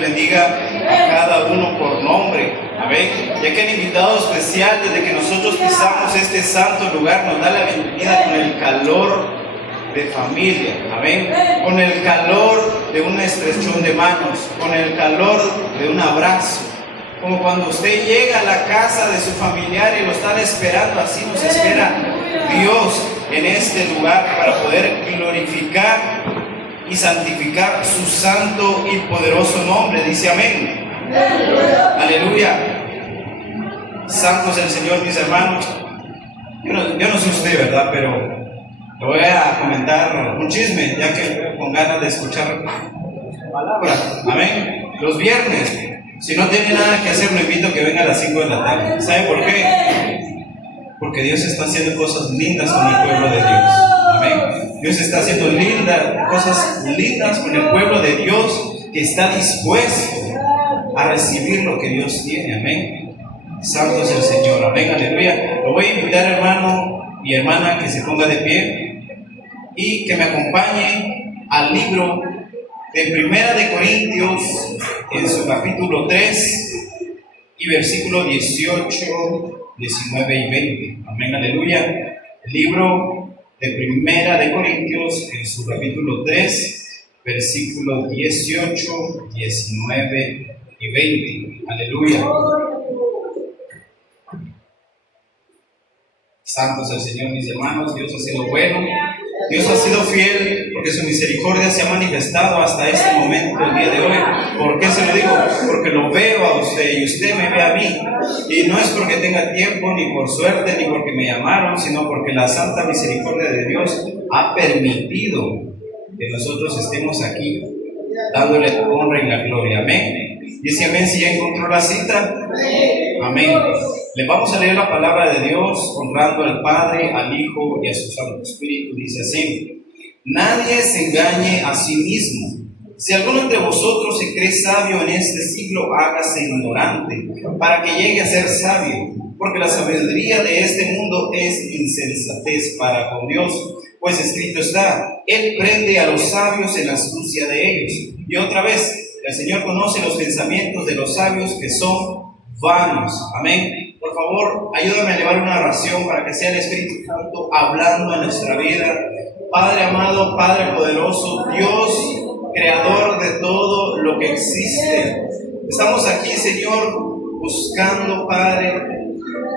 les bendiga a cada uno por nombre. Amén. Ya que el invitado especial, desde que nosotros pisamos este santo lugar, nos da la bienvenida con el calor de familia. Amén. Con el calor de un estrechón de manos, con el calor de un abrazo. Como cuando usted llega a la casa de su familiar y lo están esperando, así nos espera Dios en este lugar para poder glorificar y santificar su santo y poderoso nombre. Dice amén. Aleluya. Santo es el Señor, mis hermanos. Yo no sé usted, ¿verdad? Pero le voy a comentar un chisme, ya que con ganas de escuchar palabra. Amén. Los viernes, si no tiene nada que hacer, lo invito a que venga a las 5 de la tarde. ¿Sabe por qué? Porque Dios está haciendo cosas lindas con el pueblo de Dios. Amén. Dios está haciendo cosas lindas con el pueblo de Dios, que está dispuesto a recibir lo que Dios tiene. Amén. Santo es el Señor. Amén. Aleluya. Lo voy a invitar, hermano y hermana, que se ponga de pie y que me acompañe al libro de Primera de Corintios, en su capítulo 3 y versículos 18, 19 y 20. Amén, aleluya. El libro de Primera de Corintios, en su capítulo 3, versículos 18, 19 y 20. Aleluya. Santo es el Señor, mis hermanos. Dios ha sido bueno. Dios ha sido fiel, porque su misericordia se ha manifestado hasta este momento, el día de hoy. ¿Por qué se lo digo? Porque lo veo a usted y usted me ve a mí. Y no es porque tenga tiempo, ni por suerte, ni porque me llamaron, sino porque la santa misericordia de Dios ha permitido que nosotros estemos aquí, dándole la honra y la gloria. Amén. Dice amén si ya encontró la cita. Amén. Le vamos a leer la palabra de Dios, honrando al Padre, al Hijo y a su Santo Espíritu. Dice así: nadie se engañe a sí mismo. Si alguno entre vosotros se cree sabio en este siglo, hágase ignorante, para que llegue a ser sabio, porque la sabiduría de este mundo es insensatez para con Dios. Pues escrito está: Él prende a los sabios en la astucia de ellos. Y otra vez, el Señor conoce los pensamientos de los sabios, que son vanos. Amén. Por favor, ayúdame a elevar una oración para que sea el Espíritu Santo hablando en nuestra vida. Padre amado, Padre poderoso, Dios creador de todo lo que existe, estamos aquí, Señor, buscando, Padre,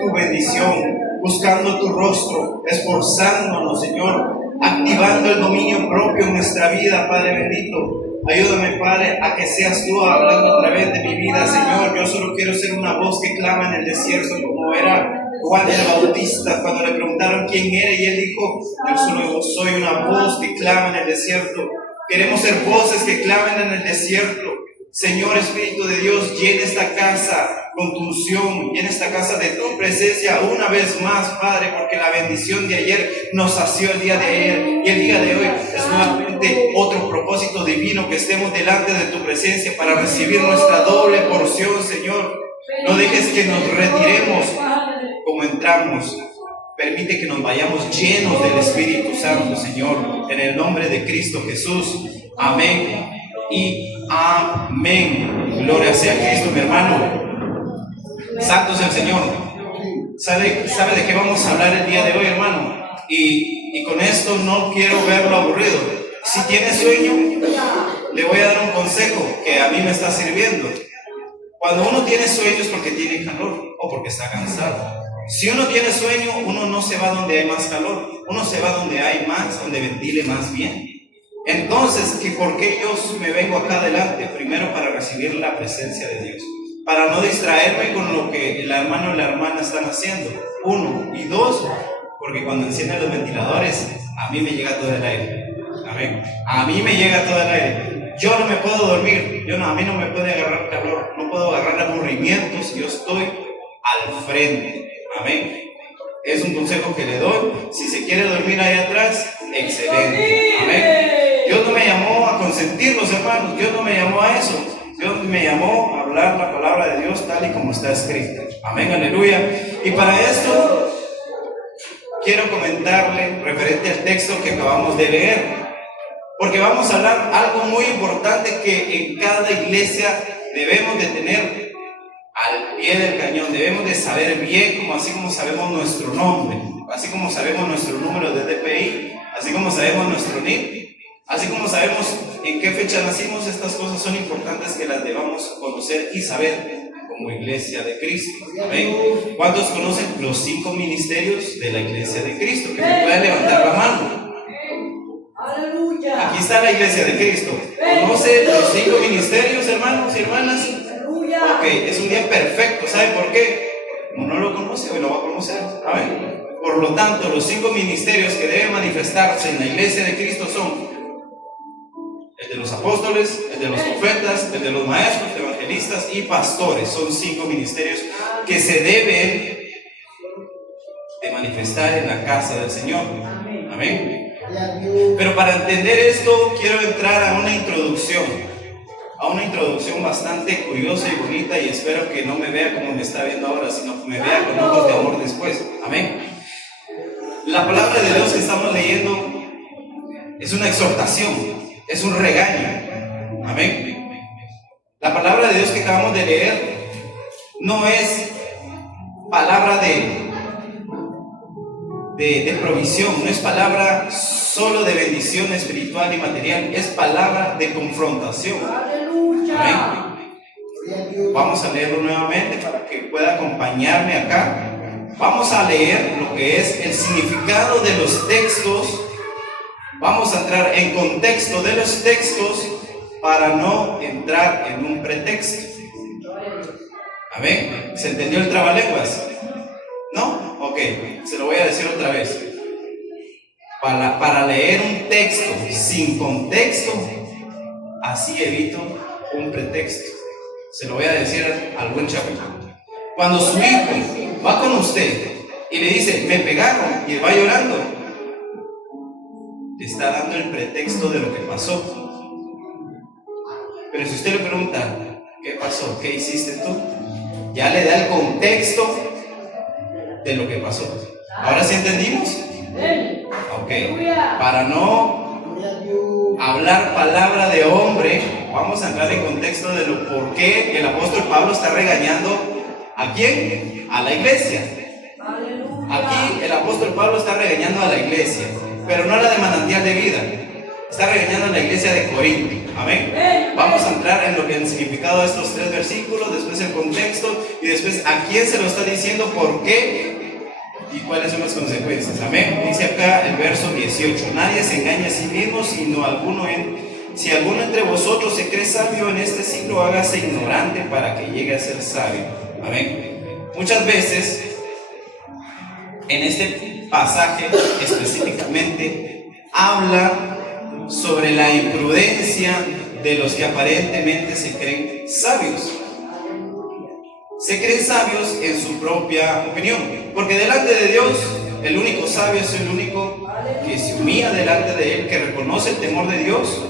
tu bendición, buscando tu rostro, esforzándonos, Señor, activando el dominio propio en nuestra vida, Padre bendito. Ayúdame, Padre, a que seas tú hablando a través de mi vida, Señor. Yo solo quiero ser una voz que clama en el desierto, como era Juan el Bautista cuando le preguntaron quién era, y él dijo: yo solo soy una voz que clama en el desierto. Queremos ser voces que clamen en el desierto. Señor Espíritu de Dios, llena esta casa con tu unción, llena esta casa de tu presencia una vez más, Padre, porque la bendición de ayer nos sació el día de ayer, y el día de hoy es nuevamente otro propósito divino, que estemos delante de tu presencia para recibir nuestra doble porción, Señor. No dejes que nos retiremos como entramos. Permite que nos vayamos llenos del Espíritu Santo, Señor, en el nombre de Cristo Jesús. Amén y amén. Gloria sea a Cristo, mi hermano. Santo es el Señor. ¿Sabe de qué vamos a hablar el día de hoy, hermano? Y con esto no quiero verlo aburrido. Si tiene sueño, le voy a dar un consejo que a mí me está sirviendo. Cuando uno tiene sueño es porque tiene calor o porque está cansado. Si uno tiene sueño, uno no se va donde hay más calor, uno se va donde hay más, donde ventile más bien. Entonces, ¿por qué yo me vengo acá adelante? Primero, para recibir la presencia de Dios, para no distraerme con lo que el hermano o la hermana están haciendo. Uno, y dos, porque cuando encienden los ventiladores, a mí me llega todo el aire. Amén. A mí me llega todo el aire. Yo no me puedo dormir, a mí no me puede agarrar calor, no puedo agarrar aburrimientos, yo estoy al frente. Amén. Es un consejo que le doy. Si se quiere dormir ahí atrás, excelente. Amén. Dios no me llamó a consentirlos, hermanos. Dios no me llamó a eso. Dios me llamó a hablar la palabra de Dios tal y como está escrita. Amén, aleluya. Y para esto quiero comentarle referente al texto que acabamos de leer. Porque vamos a hablar algo muy importante que en cada iglesia debemos de tener al pie del cañón. Debemos de saber bien, como así como sabemos nuestro nombre, así como sabemos nuestro número de DPI, así como sabemos nuestro NIP, así como sabemos en qué fecha nacimos. Estas cosas son importantes que las debamos conocer y saber como iglesia de Cristo. ¿Amén? ¿Cuántos conocen los 5 ministerios de la iglesia de Cristo? Que me puedan levantar la mano. Aquí está la iglesia de Cristo. ¿Conoce los 5 ministerios, hermanos y hermanas? Ok, es un día perfecto. ¿Sabe por qué? Como no lo conoce, hoy lo va a conocer. ¿Amén? Por lo tanto, los 5 ministerios que deben manifestarse en la iglesia de Cristo son el de los apóstoles, el de los profetas, el de los maestros, evangelistas y pastores. Son 5 ministerios que se deben de manifestar en la casa del Señor. Amén. Pero para entender esto, quiero entrar a una introducción bastante curiosa y bonita, y espero que no me vea como me está viendo ahora, sino que me vea con ojos de amor después. Amén. La palabra de Dios que estamos leyendo es una exhortación, es un regaño. Amén. La palabra de Dios que acabamos de leer no es palabra de provisión, no es palabra solo de bendición espiritual y material, es palabra de confrontación. Amén. Vamos a leerlo nuevamente para que pueda acompañarme acá. Vamos a leer lo que es el significado de los textos. Vamos a entrar en contexto de los textos para no entrar en un pretexto. Amén. ¿Se entendió el trabalenguas? ¿No? Ok, se lo voy a decir otra vez. Para leer un texto sin contexto, así evito un pretexto. Se lo voy a decir al buen chavito. Cuando su hijo va con usted y le dice, me pegaron, y va llorando, le está dando el pretexto de lo que pasó. Pero si usted le pregunta, ¿qué pasó? ¿Qué hiciste tú? Ya le da el contexto de lo que pasó. ¿Ahora sí entendimos? Ok. Para no hablar palabra de hombre, vamos a entrar en contexto de lo por qué el apóstol Pablo está regañando ¿a quién? A la iglesia. Aquí el apóstol Pablo está regañando a la iglesia, pero no a la de Manantial de Vida. Está regañando a la iglesia de Corinto. Amén. Vamos a entrar en lo que el significado de estos 3 versículos, después el contexto y después a quién se lo está diciendo, por qué y cuáles son las consecuencias. Amén. Dice acá el verso 18: nadie se engaña a sí mismo, sino si alguno entre vosotros se cree sabio en este siglo, hágase ignorante para que llegue a ser sabio. Amén. Muchas veces en este pasaje específicamente habla sobre la imprudencia de los que aparentemente se creen sabios. Se creen sabios en su propia opinión, porque delante de Dios el único sabio es el único que se humilla delante de Él, que reconoce el temor de Dios.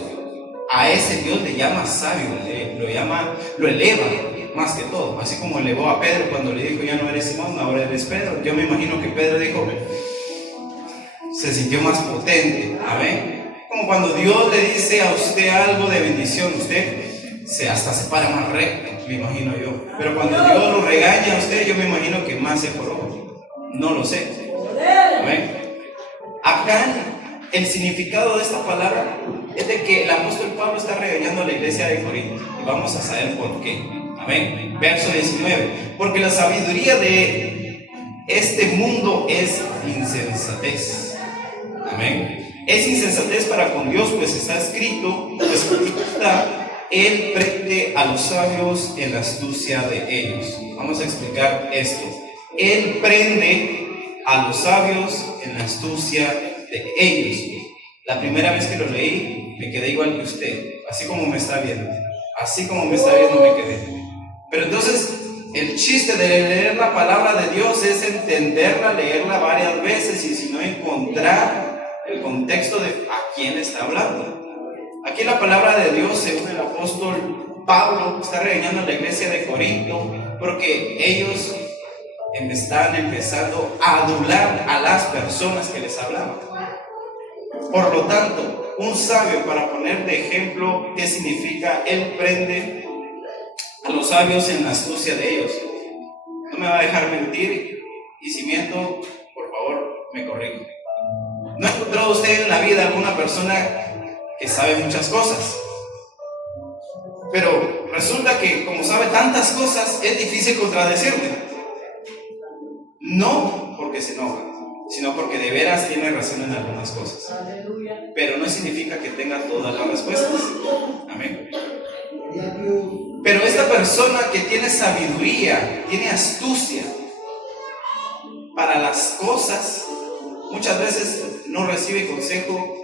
A ese Dios le llama sabio, lo eleva más que todo, así como elevó a Pedro cuando le dijo, ya no eres Simón, ahora eres Pedro. Yo me imagino que Pedro dijo, se sintió más potente. Amén. Como cuando Dios le dice a usted algo de bendición, usted hasta se para más recto, me imagino yo. Pero cuando Dios lo regaña a usted, yo me imagino que más se foró. No lo sé. Amén. Acá el significado de esta palabra es de que el apóstol Pablo está regañando a la iglesia de Corinto. Y vamos a saber por qué. Amén. Verso 19. Porque la sabiduría de este mundo es insensatez. Amén. Es insensatez para con Dios, pues está escrito, Él prende a los sabios en la astucia de ellos. Vamos a explicar esto. Él prende a los sabios en la astucia de ellos. La primera vez que lo leí, me quedé igual que usted, así como me está viendo. Así como me está viendo, me quedé. Pero entonces, el chiste de leer la palabra de Dios es entenderla, leerla varias veces y si no encontrar el contexto de a quién está hablando. Aquí la palabra de Dios, según el apóstol Pablo, está regañando a la iglesia de Corinto porque ellos están empezando a adular a las personas que les hablaban. Por lo tanto, un sabio para poner de ejemplo qué significa. Él prende a los sabios en la astucia de ellos. No me va a dejar mentir, y si miento, por favor, me corrijo. ¿No encontró usted en la vida alguna persona que sabe muchas cosas? Pero resulta que como sabe tantas cosas, es difícil contradecirle. No porque se enoja, sino porque de veras tiene razón en algunas cosas. Pero no significa que tenga todas las respuestas. Amén. Pero esta persona que tiene sabiduría, tiene astucia para las cosas, muchas veces no recibe consejo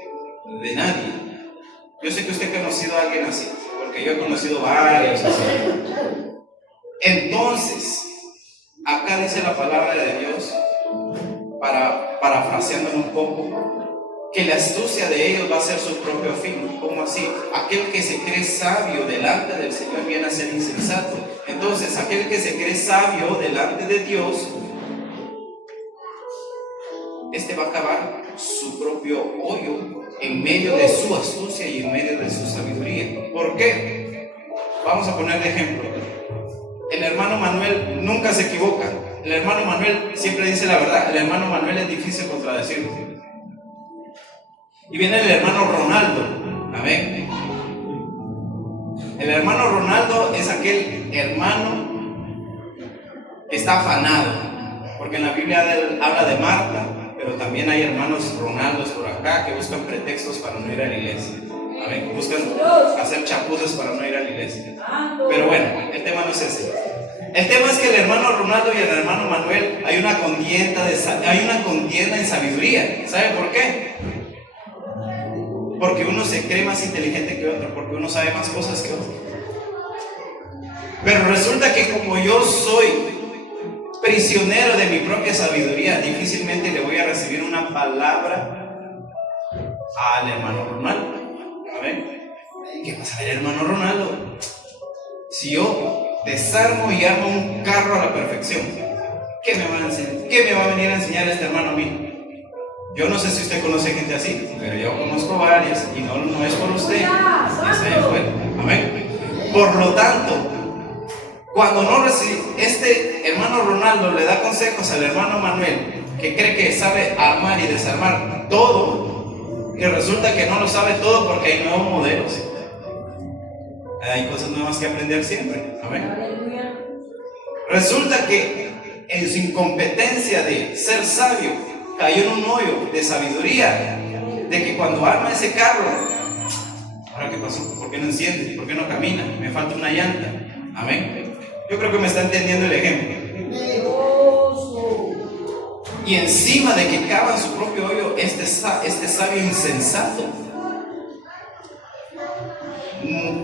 de nadie. Yo sé que usted ha conocido a alguien así, porque yo he conocido varios así. Entonces, acá dice la palabra de Dios, parafraseándolo un poco, que la astucia de ellos va a ser su propio fin. ¿Cómo así? Aquel que se cree sabio delante del Señor viene a ser insensato. Entonces, aquel que se cree sabio delante de Dios, este va a cavar su propio hoyo en medio de su astucia y en medio de su sabiduría. ¿Por qué? Vamos a poner de ejemplo. El hermano Manuel nunca se equivoca. El hermano Manuel siempre dice la verdad. El hermano Manuel es difícil contradecirlo. Y viene el hermano Ronaldo. Amén. El hermano Ronaldo es aquel hermano que está afanado. Porque en la Biblia habla de Marta, pero también hay hermanos Ronaldos por acá que buscan pretextos para no ir a la iglesia. Amén. Buscan hacer chapuzas para no ir a la iglesia. Pero bueno, el tema no es ese. El tema es que el hermano Ronaldo y el hermano Manuel hay una contienda en sabiduría. ¿Sabe por qué? Porque uno se cree más inteligente que otro, porque uno sabe más cosas que otro. Pero resulta que como yo soy prisionero de mi propia sabiduría, difícilmente le voy a recibir una palabra al hermano Ronaldo. ¿Amén? ¿Qué va a saber el hermano Ronaldo? Si yo desarmo y armo un carro a la perfección, ¿qué me va a venir a enseñar este hermano a mí? Yo no sé si usted conoce gente así, pero yo conozco varias y no es por usted, es allá afuera. Amén. Por lo tanto, cuando no recibe, este hermano Ronaldo le da consejos al hermano Manuel, que cree que sabe armar y desarmar todo, y resulta que no lo sabe todo porque hay nuevos modelos. Hay cosas nuevas que aprender siempre. Amén. Resulta que en su incompetencia de ser sabio, cayó en un hoyo de sabiduría, de que cuando arma ese carro, ¿ahora qué pasó? ¿Por qué no enciende? ¿Por qué no camina? Me falta una llanta. Amén. Yo creo que me está entendiendo el ejemplo. Y encima de que cava en su propio hoyo, este sabio insensato,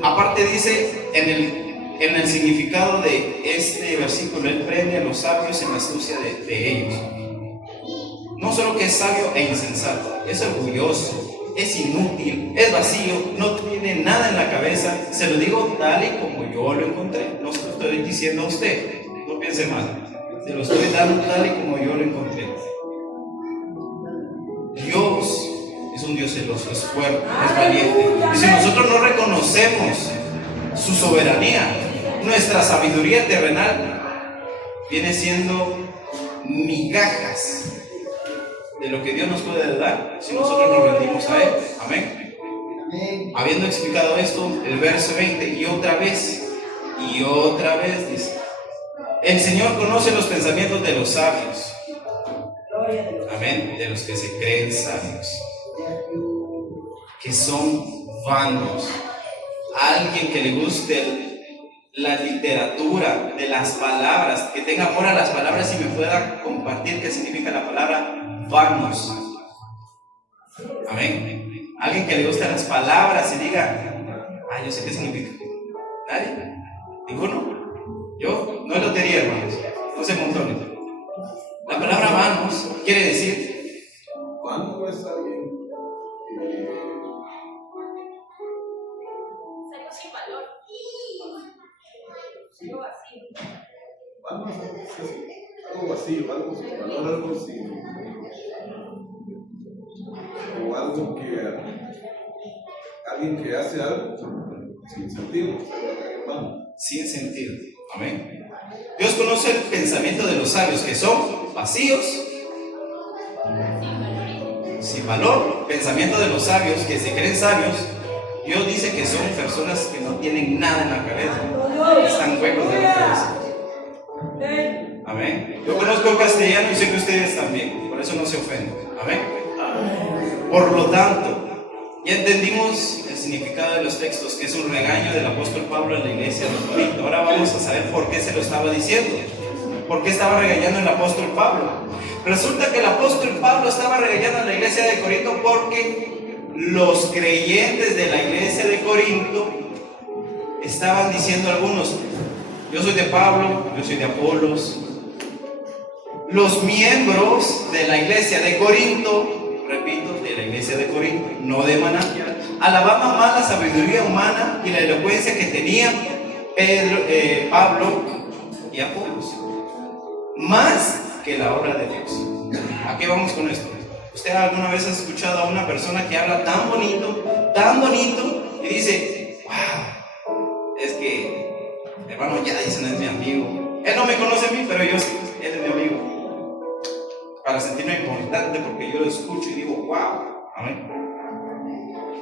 aparte dice en el significado de este versículo, él prende a los sabios en la astucia de ellos. No solo que es sabio e insensato, es orgulloso, es inútil, es vacío, no tiene nada en la cabeza. Se lo digo tal y como yo lo encontré. No se lo estoy diciendo a usted, no piense mal. Se lo estoy dando tal y como yo lo encontré. Dios es un Dios celoso, es fuerte, es valiente. Y si nosotros no reconocemos su soberanía, nuestra sabiduría terrenal viene siendo migajas de lo que Dios nos puede dar si nosotros nos rendimos a Él. Amén. Habiendo explicado esto, el verso 20, y otra vez dice: el Señor conoce los pensamientos de los sabios. Amén. De los que se creen sabios, que son vanos. Alguien que le guste la literatura de las palabras, que tenga amor a las palabras y me pueda compartir qué significa la palabra vanos. Amén. Alguien que le guste las palabras y diga: yo sé qué significa. ¿Nadie? ¿Ninguno? Yo no es lotería, hermanos, no sé montones. La palabra vanos quiere decir, vano es alguien sin valor. Sí. Vano es algo vacío, algo sin valor, algo sin, o algo que alguien que hace algo sin sentido. Sin sentido. Amén. Dios conoce el pensamiento de los sabios, que son vacíos, sin valor. Pensamiento de los sabios, que se creen sabios. Dios dice que son personas que no tienen nada en la cabeza, están huecos de la cabeza. Amén. Yo conozco castellano y sé que ustedes también, por eso no se ofenden. Amén. Por lo tanto, ya entendimos el significado de los textos, que es un regaño del apóstol Pablo a la iglesia de Corinto. Ahora vamos a saber por qué se lo estaba diciendo. ¿Por qué estaba regañando el apóstol Pablo? Resulta que el apóstol Pablo estaba regañando a la iglesia de Corinto porque los creyentes de la iglesia de Corinto estaban diciendo algunos: yo soy de Pablo, yo soy de Apolos. Los miembros de la iglesia de Corinto, repito, de la iglesia de Corinto, no de Manantial, alababan más la sabiduría humana y la elocuencia que tenían Pablo y Apolos, más que la obra de Dios. ¿A qué vamos con esto? ¿Usted alguna vez ha escuchado a una persona que habla tan bonito, y dice: wow, es que, hermano, ya dicen, es mi amigo? Él no me conoce a mí, pero yo sí, él es mi amigo. Para sentirme importante, porque yo lo escucho y digo: wow. Amén.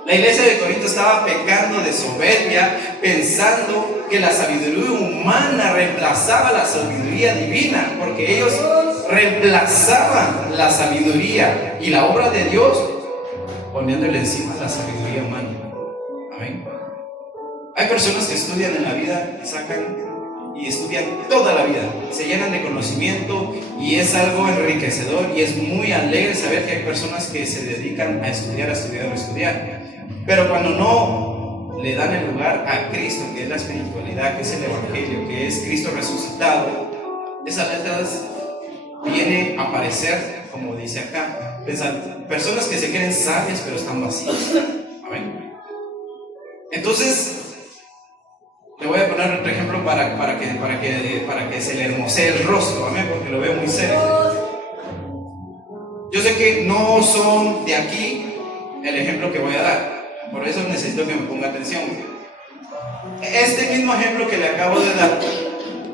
La iglesia de Corinto estaba pecando de soberbia, pensando que la sabiduría humana reemplazaba la sabiduría divina, porque ellos reemplazaban la sabiduría y la obra de Dios poniéndole encima la sabiduría humana. Amén. Hay personas que estudian en la vida y estudian toda la vida, se llenan de conocimiento y es algo enriquecedor y es muy alegre saber que hay personas que se dedican a estudiar, pero cuando no le dan el lugar a Cristo, que es la espiritualidad, que es el evangelio, que es Cristo resucitado, esas letras vienen a aparecer, como dice acá, personas que se creen sabias pero están vacías. Amén. Entonces, le voy a poner otro ejemplo para que se le hermosee el rostro. Amén, porque lo veo muy serio. Yo sé que no son de aquí el ejemplo que voy a dar, por eso necesito que me ponga atención. Este mismo ejemplo que le acabo de dar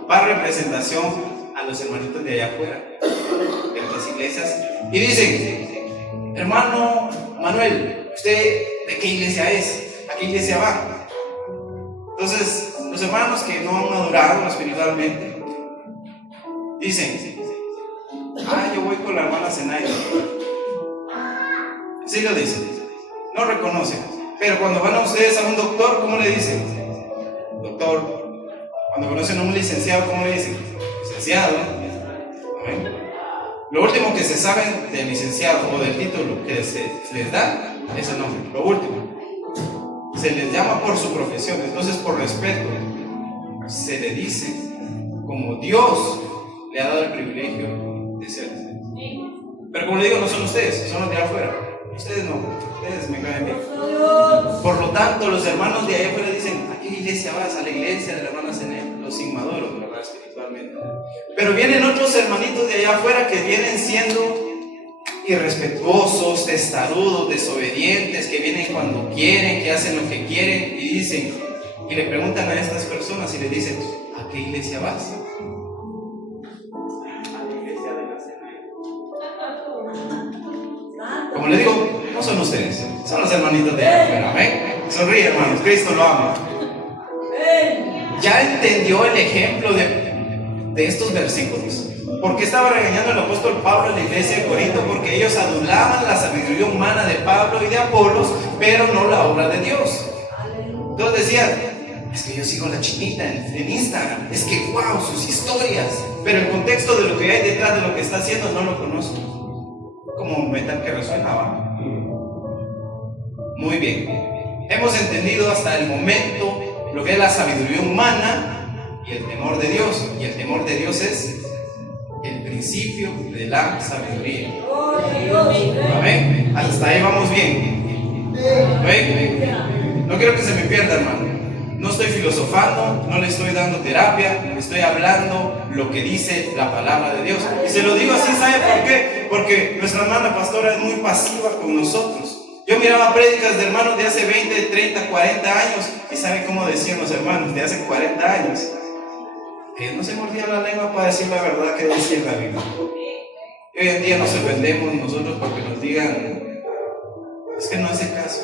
va a representación a los hermanitos de allá afuera, de otras iglesias, y dicen: hermano Manuel, ¿usted de qué iglesia es? ¿A qué iglesia va? Entonces, los hermanos que no han madurado espiritualmente dicen: yo voy con la hermana Zenaida. Sí lo dicen, no reconocen. Pero cuando van a ustedes a un doctor, ¿cómo le dicen? Doctor. Cuando conocen a un licenciado, ¿cómo le dicen? Licenciado. ¿Amén? Lo último que se saben del licenciado o del título que se les da es el nombre. Lo último. Se les llama por su profesión. Entonces, por respeto, se le dice como Dios le ha dado el privilegio de ser. Pero como le digo, no son ustedes, son los de afuera. Ustedes no, ustedes me caen bien. Por lo tanto, los hermanos de allá afuera dicen: ¿a qué iglesia vas? A la iglesia de la hermana Zenaida, los inmaduros, ¿verdad? Espiritualmente. Pero vienen otros hermanitos de allá afuera que vienen siendo irrespetuosos, testarudos, desobedientes, que vienen cuando quieren, que hacen lo que quieren, y dicen, y le preguntan a estas personas y le dicen: ¿a qué iglesia vas? A la iglesia de la Zenaida. Como le digo, no son ustedes, son los hermanitos de allá afuera. ¿Ven? Sonríe, hermanos, Cristo lo ama. ¿Ya entendió el ejemplo de estos versículos? ¿Por qué estaba regañando el apóstol Pablo en la iglesia de Corinto? Porque ellos adulaban la sabiduría humana de Pablo y de Apolos, pero no la obra de Dios. Entonces decían: es que yo sigo a la chinita en Instagram, es que wow, sus historias, pero el contexto de lo que hay detrás de lo que está haciendo no lo conozco. Como metal que resonaba. Muy bien, hemos entendido hasta el momento lo que es la sabiduría humana y el temor de Dios. Y el temor de Dios es el principio de la sabiduría. Amén. Hasta ahí vamos bien. ¿Ven? No quiero que se me pierda, hermano. No estoy filosofando, no le estoy dando terapia, estoy hablando lo que dice la palabra de Dios. Y se lo digo así, ¿sabe por qué? Porque nuestra hermana pastora es muy pasiva con nosotros. Yo miraba prédicas de hermanos de hace 20, 30, 40 años y ¿saben cómo decían los hermanos de hace 40 años? Ellos no se mordían la lengua para decir la verdad que decía en la Biblia. Y hoy en día nos ofendemos nosotros porque nos digan, es que no hace caso,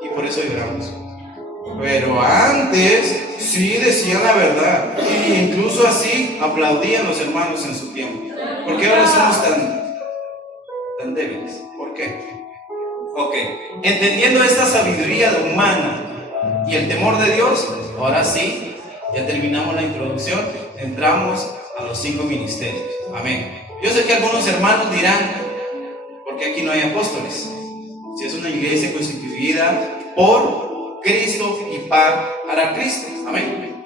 y por eso lloramos. Pero antes sí decían la verdad, e incluso así aplaudían los hermanos en su tiempo. ¿Por qué ahora somos tan débiles? ¿Por qué? Ok, entendiendo esta sabiduría humana y el temor de Dios, ahora sí, ya terminamos la introducción, entramos a los 5 ministerios. Amén. Yo sé que algunos hermanos dirán, ¿por qué aquí no hay apóstoles? Si es una iglesia constituida por Cristo y para Cristo. Amén.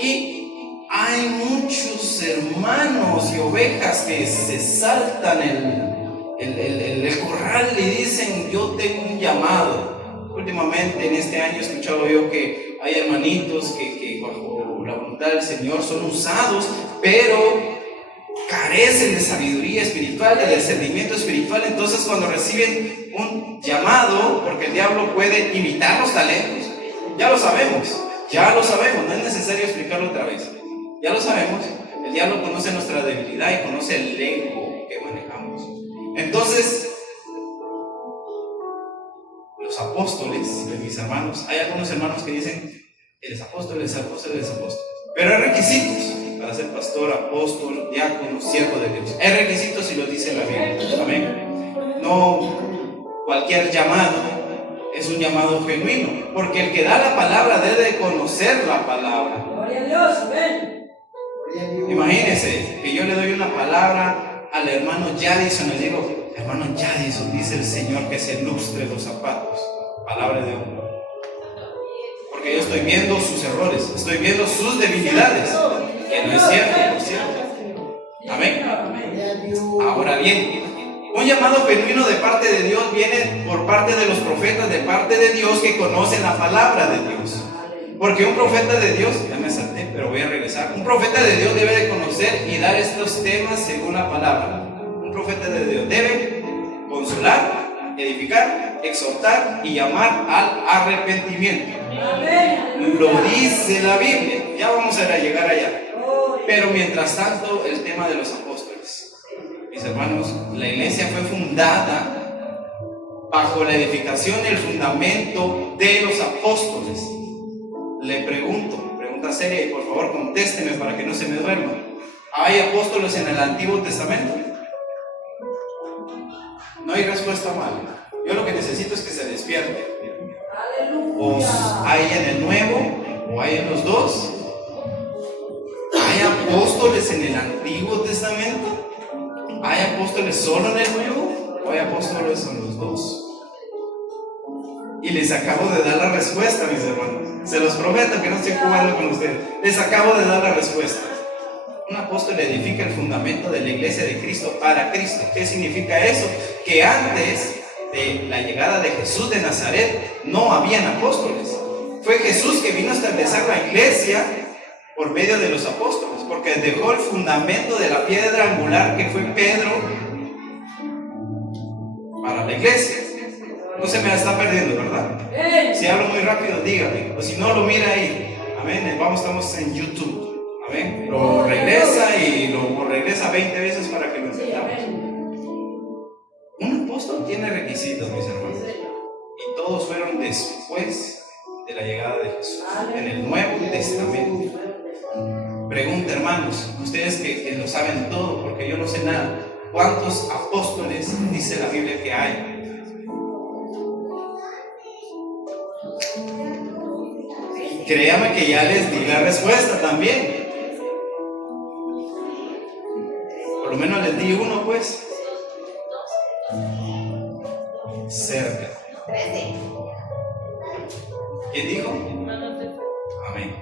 Y hay muchos hermanos y ovejas que se saltan el corral y dicen, yo tengo un llamado. Últimamente en este año he escuchado yo que hay hermanitos que bajo la voluntad del Señor son usados, pero carecen de sabiduría espiritual, de discernimiento espiritual. Entonces cuando reciben un llamado, porque el diablo puede imitar los talentos, ya lo sabemos, no es necesario explicarlo otra vez, ya lo sabemos. El diablo conoce nuestra debilidad y conoce el ego que manejamos. Entonces los apóstoles, mis hermanos, hay algunos hermanos que dicen, eres apóstol, eres apóstol, eres apóstol, pero hay requisitos para ser pastor, apóstol, diácono, siervo de Dios. Hay requisitos y lo dice la Biblia. Amén. No cualquier llamado es un llamado genuino, porque el que da la palabra debe conocer la palabra. Gloria a Dios, amén. Imagínense que yo le doy una palabra al hermano Yadison y le digo, hermano Yadison, dice el Señor que se lustre los zapatos. Palabra de hombre. Porque yo estoy viendo sus errores, estoy viendo sus debilidades. Que no es cierto, no es cierto. Amén. Ahora bien, un llamado genuino de parte de Dios viene por parte de los profetas, de parte de Dios que conocen la palabra de Dios. Porque un profeta de Dios, ya me salté, pero voy a regresar. Un profeta de Dios debe de conocer y dar estos temas según la palabra. Un profeta de Dios debe consolar, edificar, exhortar y llamar al arrepentimiento. Lo dice la Biblia. Ya vamos a llegar allá. Pero mientras tanto, el tema de los apóstoles. Mis hermanos, la iglesia fue fundada bajo la edificación y el fundamento de los apóstoles. Le pregunto, pregunta seria, y por favor contésteme para que no se me duerma. ¿Hay apóstoles en el Antiguo Testamento? No hay respuesta mala. Yo lo que necesito es que se despierte. O hay en el Nuevo, o hay en los dos. ¿Hay apóstoles en el Antiguo Testamento? ¿Hay apóstoles solo en el Nuevo? ¿O hay apóstoles en los dos? Y les acabo de dar la respuesta, mis hermanos. Se los prometo que no estoy jugando con ustedes. Les acabo de dar la respuesta. Un apóstol edifica el fundamento de la iglesia de Cristo para Cristo. ¿Qué significa eso? Que antes de la llegada de Jesús de Nazaret no habían apóstoles. Fue Jesús que vino a establecer la iglesia por medio de los apóstoles, porque dejó el fundamento de la piedra angular que fue Pedro para la iglesia. No se me la está perdiendo, ¿verdad? Si hablo muy rápido, dígame, o si no, lo mira ahí. Amén. Estamos en YouTube. Amén. Lo regresa y lo regresa 20 veces para que lo entendamos. Un apóstol tiene requisitos, mis hermanos, y todos fueron después de la llegada de Jesús en el Nuevo Testamento. Pregunta, hermanos, ustedes que lo saben todo, porque yo no sé nada, ¿cuántos apóstoles dice la Biblia que hay? Créame que ya les di la respuesta también. Por lo menos les di uno, pues. Cerca. ¿Quién dijo? Amén.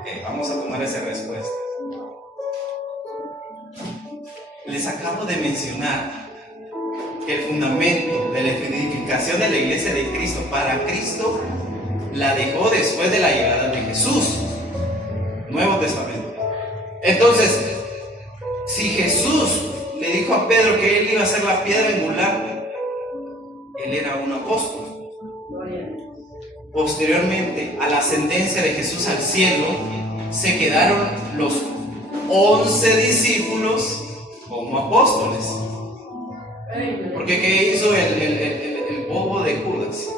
Okay, vamos a tomar esa respuesta. Les acabo de mencionar que el fundamento de la edificación de la iglesia de Cristo para Cristo la dejó después de la llegada de Jesús. Nuevo Testamento. Entonces, si Jesús le dijo a Pedro que él iba a ser la piedra angular, él era un apóstol. Gloria. Posteriormente a la ascendencia de Jesús al cielo, se quedaron los 11 discípulos como apóstoles. Porque ¿qué hizo el bobo de Judas?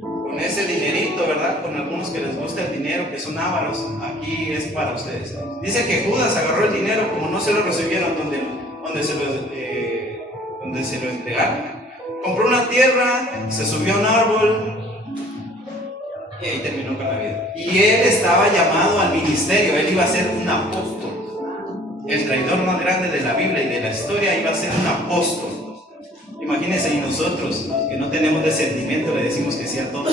Con ese dinerito, ¿verdad? Con algunos que les gusta el dinero, que son ávaros, aquí es para ustedes. Dice que Judas agarró el dinero, como no se lo recibieron donde se lo entregaron. Compró una tierra, se subió a un árbol y ahí terminó con la vida. Y él estaba llamado al ministerio, él iba a ser un apóstol. El traidor más grande de la Biblia y de la historia iba a ser un apóstol. Imagínense, y nosotros que no tenemos discernimiento le decimos que sí a todo.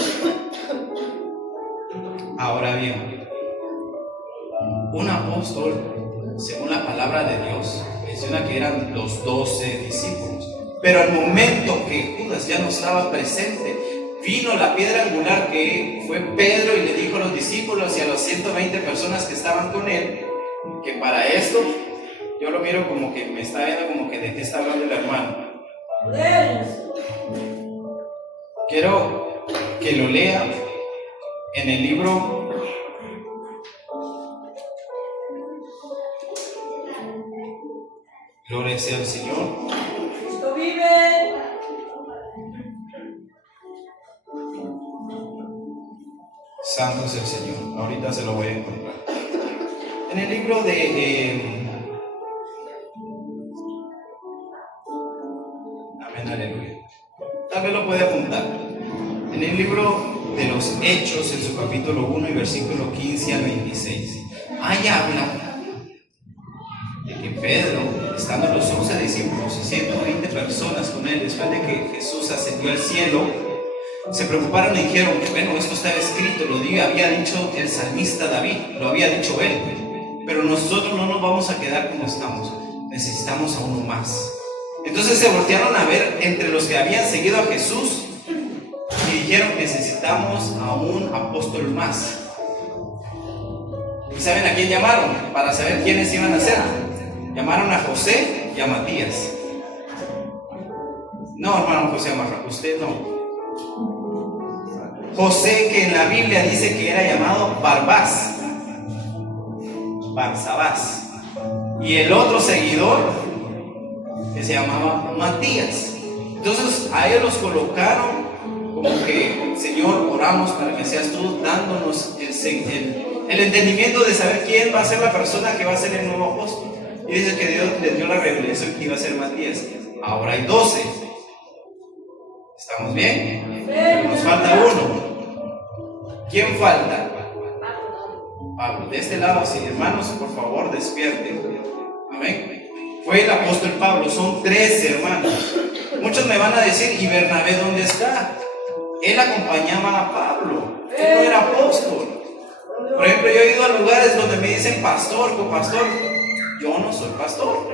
Ahora bien, un apóstol, según la palabra de Dios, menciona que eran los 12 discípulos. Pero al momento que Judas ya no estaba presente, vino la piedra angular que fue Pedro y le dijo a los discípulos y a las 120 personas que estaban con él, que para esto, yo lo miro como que me está viendo como que de qué está hablando el hermano. Quiero que lo lea en el libro Gloria sea al Señor. Cristo vive. Santo es el Señor. Ahorita se lo voy a encontrar. En el libro de amén, aleluya. Tal vez lo puede apuntar. En el libro de los Hechos, en su capítulo 1 y versículo 15 al 26. Ahí habla de que Pedro, estando los 11 discípulos y 120 personas con él, después de que Jesús ascendió al cielo, se preocuparon y dijeron, bueno, esto está escrito, había dicho el salmista David, lo había dicho él, pero nosotros no nos vamos a quedar como estamos, necesitamos a uno más. Entonces se voltearon a ver entre los que habían seguido a Jesús y dijeron, necesitamos a un apóstol más. ¿Y saben a quién llamaron? Para saber quiénes iban a ser. Llamaron a José y a Matías. No, hermano José Amarra, usted no. José, que en la Biblia dice que era llamado Barbás, Barsabás, y el otro seguidor que se llamaba Matías. Entonces a ellos los colocaron como que, Señor, oramos para que seas tú dándonos el entendimiento de saber quién va a ser la persona que va a ser el nuevo apóstol. Y dice que Dios les dio la revelación que iba a ser Matías. Ahora hay 12. ¿Estamos bien? Pero nos falta uno. ¿Quién falta? Pablo. De este lado, sí, hermanos, por favor, despierten. Amén. Fue el apóstol Pablo, son 13 hermanos. Muchos me van a decir, ¿y Bernabé dónde está? Él acompañaba a Pablo, él no era apóstol. Por ejemplo, yo he ido a lugares donde me dicen pastor, copastor. Yo no soy pastor.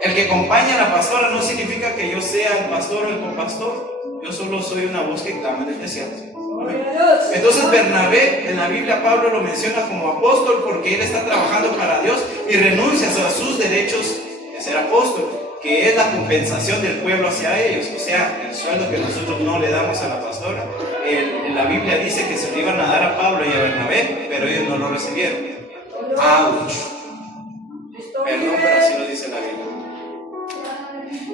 El que acompaña a la pastora no significa que yo sea el pastor o el copastor. Yo solo soy una voz que clama en el desierto. Entonces Bernabé, en la Biblia Pablo lo menciona como apóstol porque él está trabajando para Dios y renuncia a sus derechos de ser apóstol, que es la compensación del pueblo hacia ellos, o sea, el sueldo que nosotros no le damos a la pastora. En la Biblia dice que se lo iban a dar a Pablo y a Bernabé, pero ellos no lo recibieron. ¡Auch! Perdón, pero así lo dice la Biblia.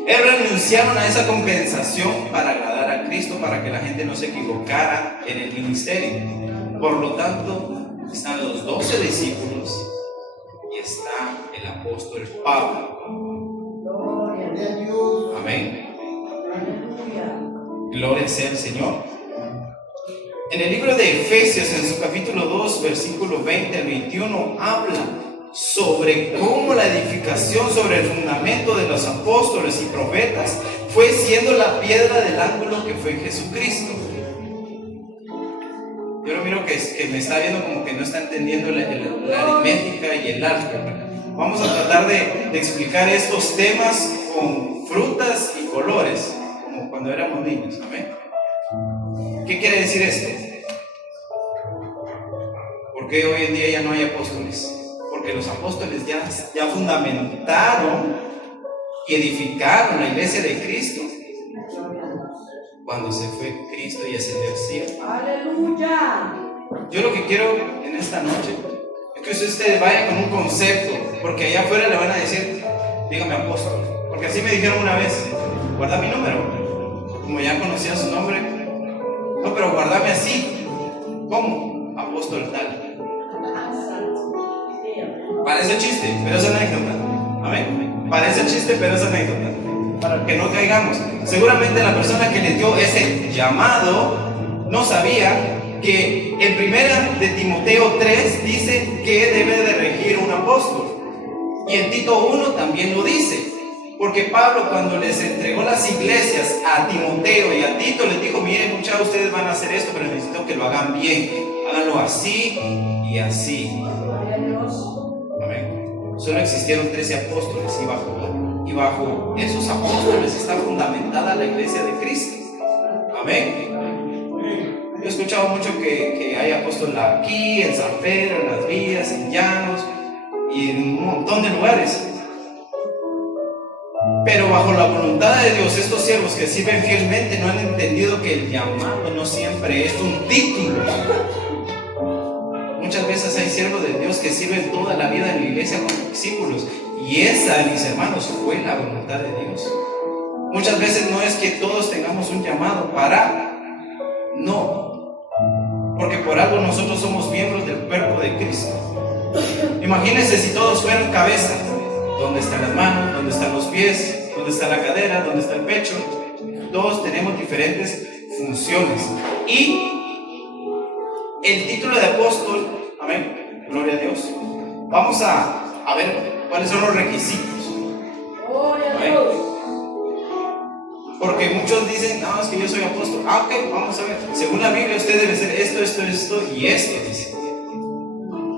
Ellos renunciaron a esa compensación para agradar a Cristo, para que la gente no se equivocara en el ministerio. Por lo tanto, están los 12 discípulos y está el apóstol Pablo. Amén. Gloria sea al Señor. En el libro de Efesios, en su capítulo 2, versículo 20 al 21, habla sobre cómo la edificación sobre el fundamento de los apóstoles y profetas fue siendo la piedra del ángulo que fue Jesucristo. Yo lo miro que me está viendo como que no está entendiendo la aritmética y el álgebra. Vamos a tratar de explicar estos temas con frutas y colores, como cuando éramos niños. Amén. ¿Qué quiere decir esto? ¿Por qué hoy en día ya no hay apóstoles? Porque los apóstoles ya fundamentaron y edificaron la iglesia de Cristo cuando se fue Cristo y ascendió al cielo. Aleluya. Yo lo que quiero en esta noche es que usted vaya con un concepto, porque allá afuera le van a decir, dígame apóstol, porque así me dijeron una vez, guarda mi número, como ya conocía su nombre, no, pero guardame así, ¿cómo? Apóstol tal. Parece chiste, pero es anécdota, amén, parece chiste, pero es anécdota, para que no caigamos. Seguramente la persona que le dio ese llamado no sabía que en primera de Timoteo 3 dice que debe de regir un apóstol, y en Tito 1 también lo dice, porque Pablo, cuando les entregó las iglesias a Timoteo y a Tito, les dijo: miren muchachos, ustedes van a hacer esto, pero necesito que lo hagan bien, háganlo así y así. Amén. Solo existieron 13 apóstoles, y bajo esos apóstoles está fundamentada la iglesia de Cristo. Amén. Yo he escuchado mucho que hay apóstoles aquí, en San Pedro, en Las Villas, en Llanos y en un montón de lugares. Pero bajo la voluntad de Dios, estos siervos que sirven fielmente no han entendido que el llamado no siempre es un título. Muchas veces hay siervos de Dios que sirven toda la vida en la iglesia como discípulos, y esa, mis hermanos, fue la voluntad de Dios. Muchas veces no es que todos tengamos un llamado no, porque por algo nosotros somos miembros del cuerpo de Cristo. Imagínense si todos fueran cabeza. ¿Dónde están las manos? ¿Dónde están los pies? ¿Dónde está la cadera? ¿Dónde está el pecho? Todos tenemos diferentes funciones. Y el título de apóstol, amén, gloria a Dios. Vamos a ver cuáles son los requisitos. Gloria a Dios. Porque muchos dicen: no, es que yo soy apóstol. Ok, vamos a ver. Según la Biblia, usted debe ser esto y esto, dice.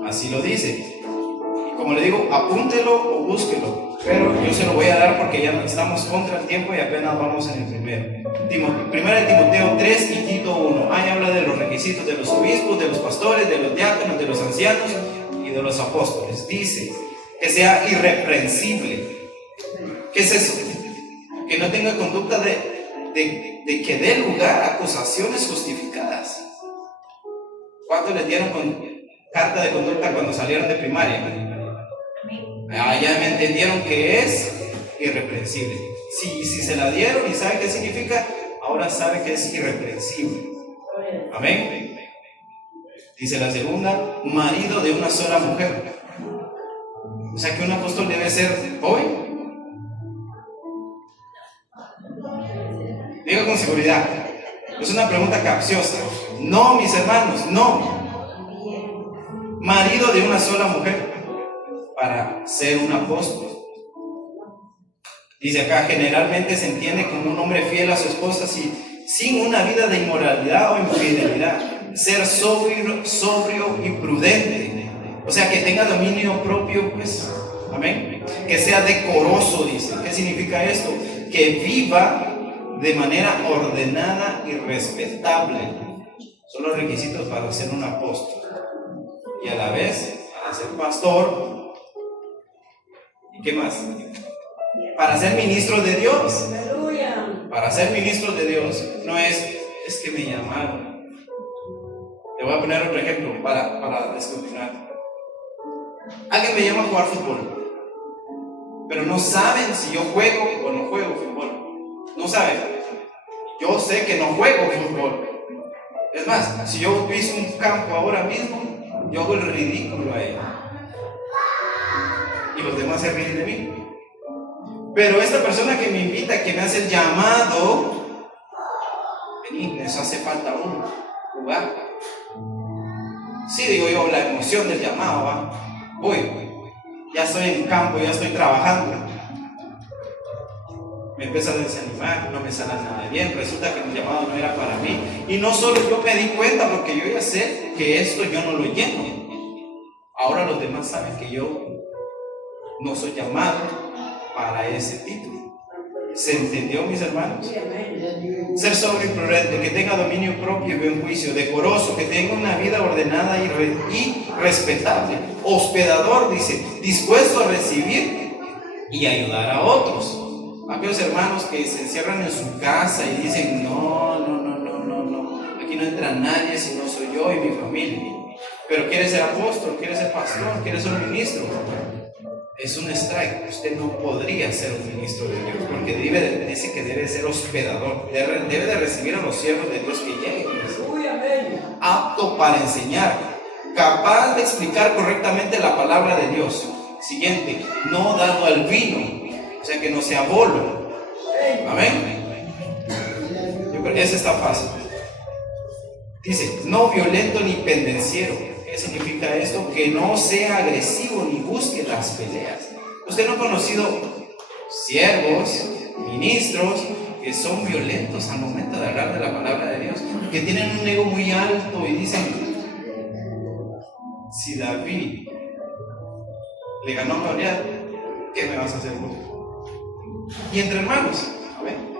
Así lo dice. Y como le digo, apúntelo o búsquelo. Pero yo se lo voy a dar porque ya estamos contra el tiempo y apenas vamos en el primero. Primero de Timoteo 3 y Tito 1. Ahí habla de los requisitos de los obispos, de los pastores, de los diáconos, de los ancianos y de los apóstoles. Dice que sea irreprensible. ¿Qué es eso? Que no tenga conducta de que dé lugar a acusaciones justificadas. ¿Cuántos les dieron carta de conducta cuando salieron de primaria? Ya me entendieron que es irreprensible. Si se la dieron y sabe qué significa, ahora sabe que es irreprensible. Amén. Dice la segunda: marido de una sola mujer. O sea que un apóstol debe ser joven. Digo con seguridad, es una pregunta capciosa. No, mis hermanos, no. Marido de una sola mujer para ser un apóstol. Dice acá: generalmente se entiende como un hombre fiel a su esposa sin una vida de inmoralidad o infidelidad. Ser sobrio y prudente. O sea, que tenga dominio propio, pues. Amén. Que sea decoroso, dice. ¿Qué significa esto? Que viva de manera ordenada y respetable. Son los requisitos para ser un apóstol. Y a la vez, para ser pastor. ¿Y qué más? Para ser ministro de Dios. Para ser ministro de Dios no es que me llamaron. Le voy a poner otro ejemplo para descontinuar. Alguien me llama a jugar fútbol, pero no saben si yo juego o no juego fútbol. No saben. Yo sé que no juego fútbol. Es más, si yo piso un campo ahora mismo, yo hago el ridículo ahí. Y los demás se ríen de mí. Pero esta persona que me invita, que me hace el llamado, vení, eso hace falta uno, jugar. Sí, digo yo, la emoción del llamado, va. Voy, ya estoy en campo, ya estoy trabajando. Me empieza a desanimar, no me sale nada bien, resulta que el llamado no era para mí. Y no solo yo me di cuenta, porque yo ya sé que esto yo no lo lleno. Ahora los demás saben que yo no soy llamado para ese título. ¿Se entendió, mis hermanos? Ser sobrio y prudente, que tenga dominio propio y buen juicio, decoroso, que tenga una vida ordenada y respetable, hospedador, dice, dispuesto a recibir y ayudar a otros. Aquellos hermanos que se encierran en su casa y dicen, no, aquí no entra nadie si no soy yo y mi familia. Pero quiere ser apóstol, quiere ser pastor, quiere ser un ministro. Es un strike. Usted no podría ser un ministro de Dios, porque dice que debe ser hospedador, debe de recibir a los siervos de Dios que lleguen. Apto para enseñar, capaz de explicar correctamente la palabra de Dios. Siguiente, no dado al vino, o sea que no sea bolo. Amén. Yo creo que ese está fácil. Dice, no violento ni pendenciero. ¿Qué significa esto? Que no sea agresivo ni busque las peleas. Usted no ha conocido siervos, ministros que son violentos al momento de hablar de la palabra de Dios, que tienen un ego muy alto y dicen, si David le ganó a Goliat, ¿qué me vas a hacer vos? Y entre hermanos, ¿ven?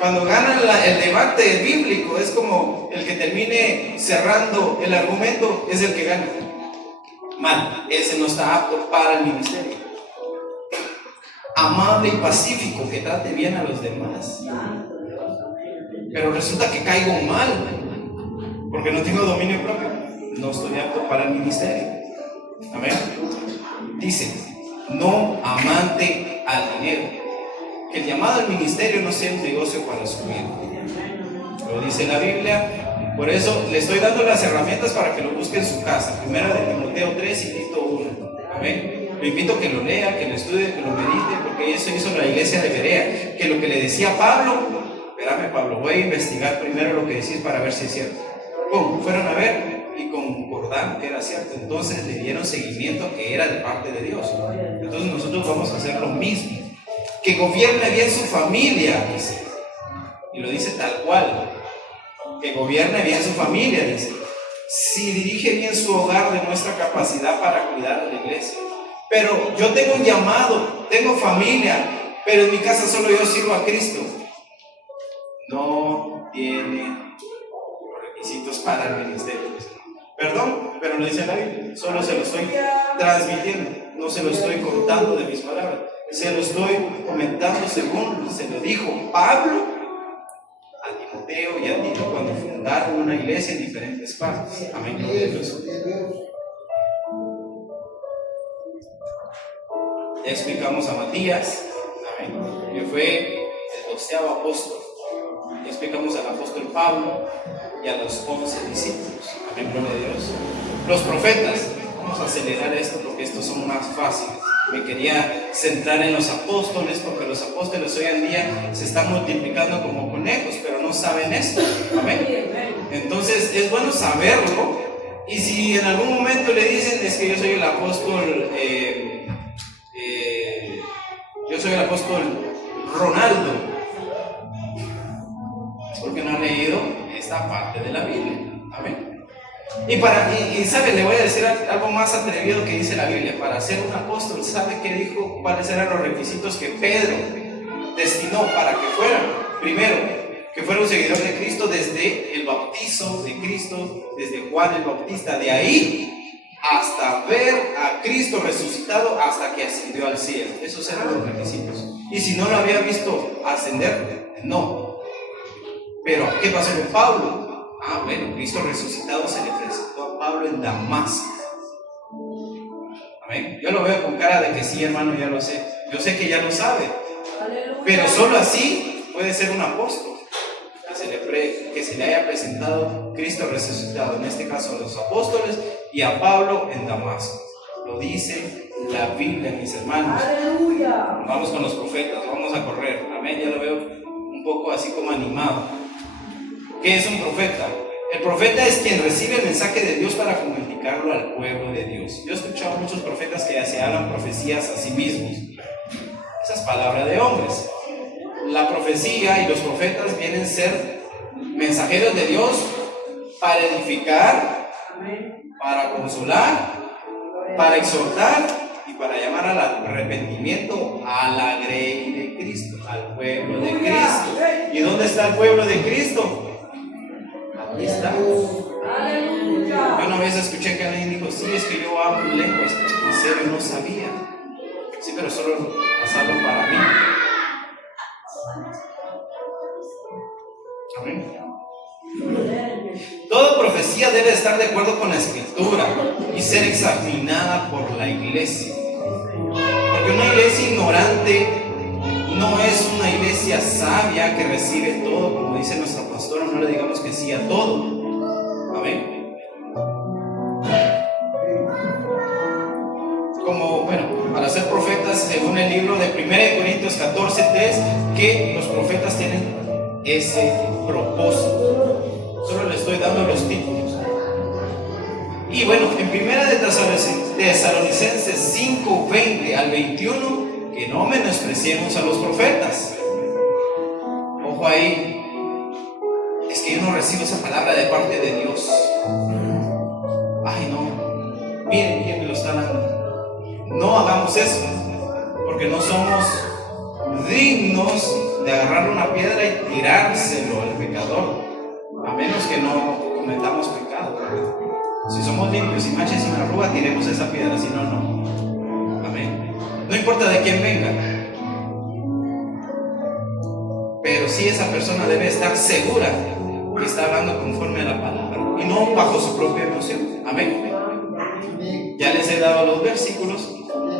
Cuando ganan el debate bíblico, es como el que termine cerrando el argumento, es el que gana. Mal, ese no está apto para el ministerio. Amable y pacífico, que trate bien a los demás. Pero resulta que caigo mal, porque no tengo dominio propio. No estoy apto para el ministerio. Amén. Dice, no amante al dinero. Que el llamado al ministerio no sea un negocio para su vida. Lo dice la Biblia. Por eso le estoy dando las herramientas para que lo busque en su casa. Primera de Timoteo 3 y Tito 1. Amén. Lo invito a que lo lea, que lo estudie, que lo medite, porque eso hizo la iglesia de Berea. Que lo que le decía Pablo, espérame Pablo, voy a investigar primero lo que decís para ver si es cierto. ¡Pum! Fueron a ver y concordaron que era cierto. Entonces le dieron seguimiento a que era de parte de Dios. Entonces nosotros vamos a hacer lo mismo. Que gobierne bien su familia, dice. Y lo dice tal cual. Que gobierne bien su familia, dice. Si dirige bien su hogar, demuestra capacidad para cuidar a la iglesia. Pero yo tengo un llamado, tengo familia, pero en mi casa solo yo sirvo a Cristo. No tiene requisitos para el ministerio. Perdón, pero lo dice la Biblia. Solo se lo estoy transmitiendo, no se lo estoy contando de mis palabras. Se lo estoy comentando según se lo dijo Pablo a Timoteo y a Tito cuando fundaron una iglesia en diferentes partes. Amén. Ya explicamos a Matías, amén, que fue el 12º apóstol. Ya explicamos al apóstol Pablo y a los 11 discípulos. Amén, gloria a Dios. Los profetas, vamos a acelerar esto porque estos son más fáciles. Me quería centrar en los apóstoles porque los apóstoles hoy en día se están multiplicando como conejos, pero no saben esto. Amén. Entonces es bueno saberlo. Y si en algún momento le dicen es que yo soy el apóstol, yo soy el apóstol Ronaldo, es porque no han leído esta parte de la Biblia. Amén. Y sabe, le voy a decir algo más atrevido que dice la Biblia. Para ser un apóstol, ¿sabe qué dijo? ¿Cuáles eran los requisitos que Pedro destinó para que fuera? Primero, que fuera un seguidor de Cristo desde el bautizo de Cristo, desde Juan el Bautista, de ahí hasta ver a Cristo resucitado, hasta que ascendió al cielo. Esos eran los requisitos. Y si no lo había visto ascender, no. Pero, ¿qué pasó con Pablo? Bueno, Cristo resucitado se le presentó a Pablo en Damasco. Amén. Yo lo veo con cara de que sí, hermano, ya lo sé. Yo sé que ya lo sabe. Pero solo así puede ser un apóstol. Que se le haya presentado Cristo resucitado, en este caso a los apóstoles y a Pablo en Damasco. Lo dice la Biblia, mis hermanos. Aleluya. Vamos con los profetas, vamos a correr. Amén, ya lo veo un poco así como animado. ¿Qué es un profeta? El profeta es quien recibe el mensaje de Dios para comunicarlo al pueblo de Dios. Yo he escuchado muchos profetas que se hablan profecías a sí mismos. Esa es palabra de hombres. La profecía y los profetas vienen a ser mensajeros de Dios para edificar, para consolar, para exhortar y para llamar al arrepentimiento a la grey de Cristo, al pueblo de Cristo. ¿Y dónde está el pueblo de Cristo? Aquí está. Aleluya. Yo una vez escuché que alguien dijo, sí, es que yo hablo lenguas. En serio, no sabía. Sí, pero solo las hablo para mí. profecía debe estar de acuerdo con la Escritura y ser examinada por la iglesia. Porque una iglesia ignorante no es una iglesia sabia que recibe todo, como dice nuestra pastora. No le digamos que sí a todo. Amén. Como, bueno, para ser profetas, según el libro de 1 Corintios 14:3, que los profetas tienen ese propósito. Solo le estoy dando los títulos. Y bueno, en 1 de Tesalonicenses 5:20 al 21, que no menospreciemos a los profetas. Ojo ahí, es que yo no recibo esa palabra de parte de Dios. Ay, no, miren quién me lo está dando. No hagamos eso, porque no somos dignos de agarrar una piedra y tirárselo al pecador, a menos que no cometamos pecado. Si somos limpios, sin mancha y sin arruga, tiremos esa piedra, si no, no. Amén. No importa de quién venga, pero sí esa persona debe estar segura que está hablando conforme a la palabra y no bajo su propia emoción. Amén. Ya les he dado los versículos.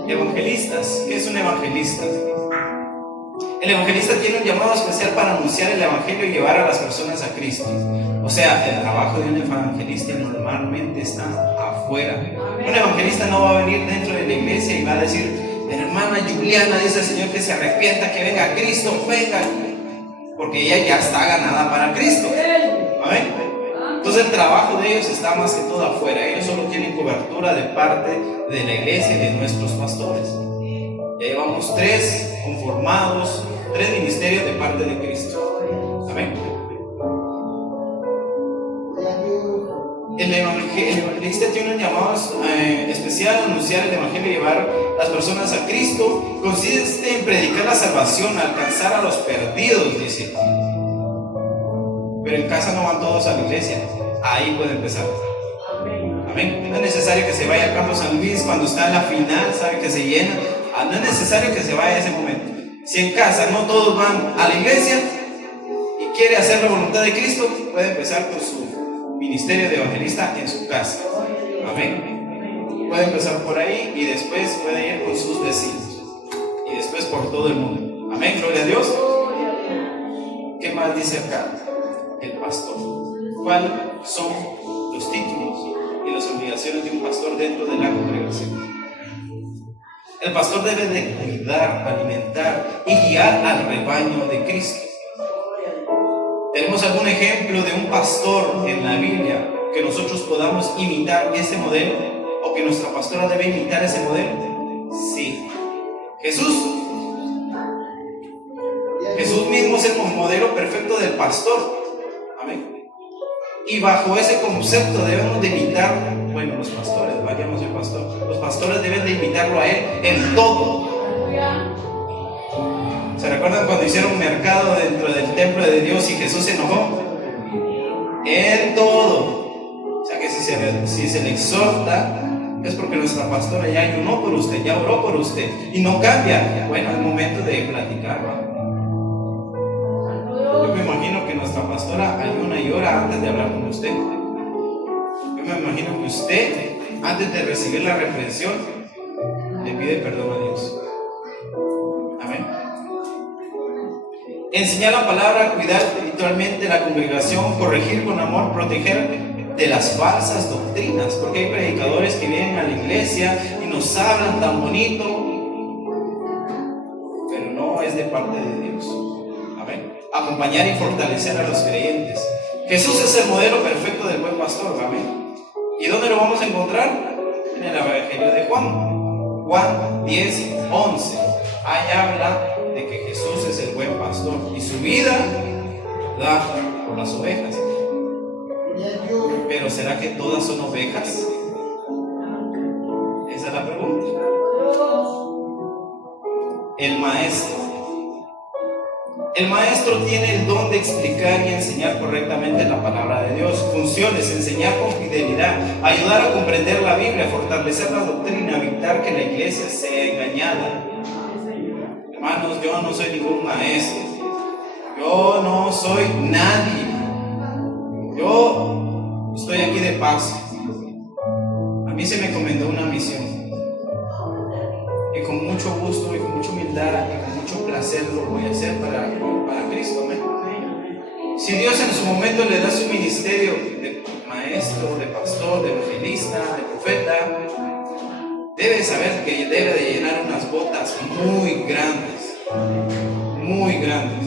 Evangelistas. ¿Qué es un evangelista? El evangelista tiene un llamado especial para anunciar el evangelio y llevar a las personas a Cristo. O sea, el trabajo de un evangelista normalmente está afuera. Un evangelista no va a venir dentro de la iglesia y va a decir: hermana Juliana, dice el Señor que se arrepienta, que venga Cristo, venga. Porque ella ya está ganada para Cristo. Amén. Entonces el trabajo de ellos está más que todo afuera. Ellos solo tienen cobertura de parte de la iglesia y de nuestros pastores. Ya llevamos 3 conformados, 3 ministerios de parte de Cristo. Amén. El evangelista tiene un llamado especial a anunciar el evangelio y llevar a las personas a Cristo. Consiste en predicar la salvación, alcanzar a los perdidos, dice. Pero en casa no van todos a la iglesia. Ahí puede empezar. Amén. No es necesario que se vaya al campo San Luis cuando está en la final, sabe que se llena. No es necesario que se vaya a ese momento. Si en casa no todos van a la iglesia y quiere hacer la voluntad de Cristo, puede empezar con su ministerio de evangelista en su casa. Amén. Puede empezar por ahí y después puede ir con sus vecinos y después por todo el mundo. Amén. Gloria a Dios. ¿Qué más dice acá el pastor? ¿Cuáles son los títulos y las obligaciones de un pastor dentro de la congregación? El pastor debe de cuidar, alimentar y guiar al rebaño de Cristo. ¿Tenemos algún ejemplo de un pastor en la Biblia que nosotros podamos imitar ese modelo? ¿O que nuestra pastora debe imitar ese modelo? Sí. Jesús. Jesús mismo es el modelo perfecto del pastor. Amén. Y bajo ese concepto debemos de imitar, bueno, los pastores, vayamos al pastor. Los pastores deben de imitarlo a él en todo. ¿Se recuerdan cuando hicieron mercado dentro del templo de Dios y Jesús se enojó? En todo. O sea que si se le exhorta, es porque nuestra pastora ya ayunó por usted, ya oró por usted y no cambia. Bueno, es momento de platicar, ¿no? Yo me imagino que nuestra pastora ayuna y ora antes de hablar con usted. Yo me imagino que usted, antes de recibir la reprensión, le pide perdón a Dios. Amén. Enseñar la palabra, cuidar espiritualmente la congregación, corregir con amor, proteger de las falsas doctrinas, porque hay predicadores que vienen a la iglesia y nos hablan tan bonito, pero no es de parte de Dios. Amén. Acompañar y fortalecer a los creyentes. Jesús es el modelo perfecto del buen pastor. Amén. ¿Y dónde lo vamos a encontrar? En el Evangelio de Juan. Juan 10:11. Ahí habla de que Jesús es el buen pastor y su vida da por las ovejas. Pero ¿será que todas son ovejas? Esa es la pregunta. El maestro tiene el don de explicar y enseñar correctamente la palabra de Dios. Funciones: enseñar con fidelidad, ayudar a comprender la Biblia, fortalecer la doctrina, evitar que la iglesia sea engañada. Hermanos, yo no soy ningún maestro, yo no soy nadie. Yo estoy aquí de paso. A mí se me encomendó una misión. Y con mucho gusto y con mucha humildad y con mucho placer lo voy a hacer para Cristo. Amén. Si Dios en su momento le da su ministerio de maestro, de pastor, de evangelista, de profeta, debe saber que debe de llenar unas botas muy grandes, muy grandes.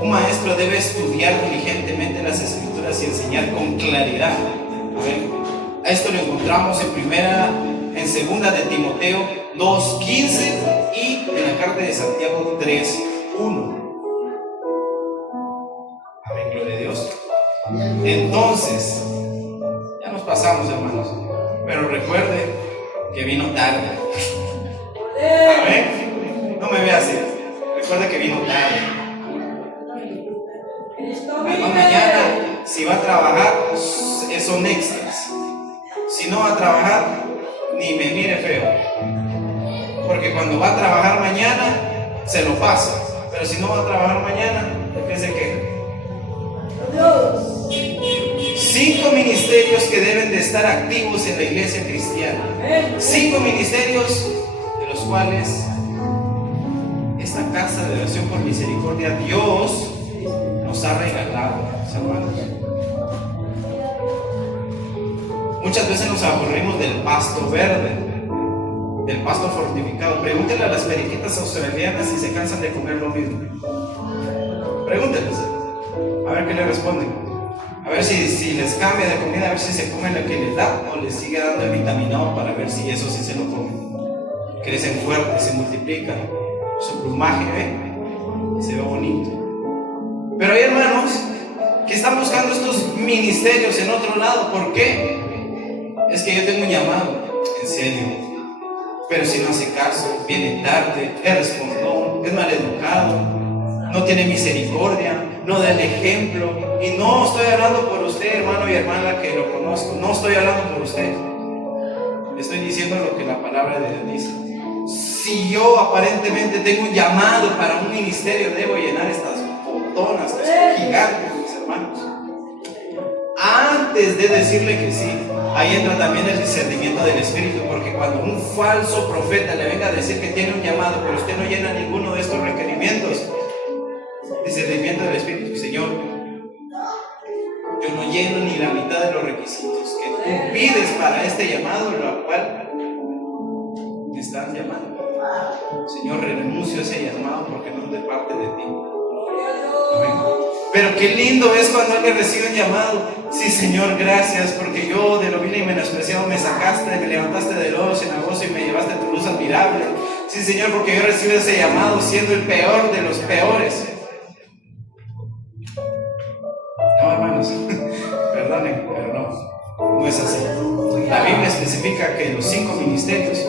Un maestro debe estudiar diligentemente las Escrituras y enseñar con claridad. A esto lo encontramos en segunda de Timoteo 2:15 y en la carta de Santiago 3:1. Amén, gloria a Dios. Entonces, ya nos pasamos, hermanos, pero recuerde que vino tarde. Amén. No me vea así. Recuerde que vino tarde. Mañana, si va a trabajar, son extras. Si no va a trabajar, ni me mire feo. Porque cuando va a trabajar mañana, se lo pasa. Pero si no va a trabajar mañana, ¿de qué se queja? 5 ministerios que deben de estar activos en la iglesia cristiana. 5 ministerios de los cuales esta casa de oración por misericordia Dios nos ha regalado, hermanos. Muchas veces nos aburrimos del pasto verde, del pasto fortificado. Pregúntenle a las periquitas australianas si se cansan de comer lo mismo. Pregúntenles, a ver qué le responden. A ver si les cambia de comida, a ver si se comen lo que les da o les sigue dando el vitaminado para ver si eso sí se lo comen. Crecen fuertes, se multiplican, su plumaje se ve bonito. Pero hay hermanos que están buscando estos ministerios en otro lado. ¿Por qué? Es que yo tengo un llamado, en serio. Pero si no hace caso, viene tarde, es respondón, es maleducado, no tiene misericordia, no da el ejemplo. Y no estoy hablando por usted, hermano y hermana que lo conozco. No estoy hablando por usted. Estoy diciendo lo que la palabra de Dios dice. Si yo aparentemente tengo un llamado para un ministerio, debo llenar estas botonas, estos gigantes, mis hermanos. Antes de decirle que sí, ahí entra también el discernimiento del Espíritu, porque cuando un falso profeta le venga a decir que tiene un llamado, pero usted no llena ninguno de estos requerimientos, discernimiento del Espíritu, Señor, yo no lleno ni la mitad de los requisitos que tú pides para este llamado, lo cual me están llamando. Señor, renuncio a ese llamado porque no es de parte de ti. Amén. Pero qué lindo es cuando alguien recibe un llamado. Sí, Señor, gracias, porque yo de lo vil y menospreciado me sacaste, me levantaste del lodo cenagoso y me llevaste a tu luz admirable. Sí, Señor, porque yo recibo ese llamado siendo el peor de los peores. No, hermanos, perdonen, pero no es así. La Biblia especifica que los 5 ministerios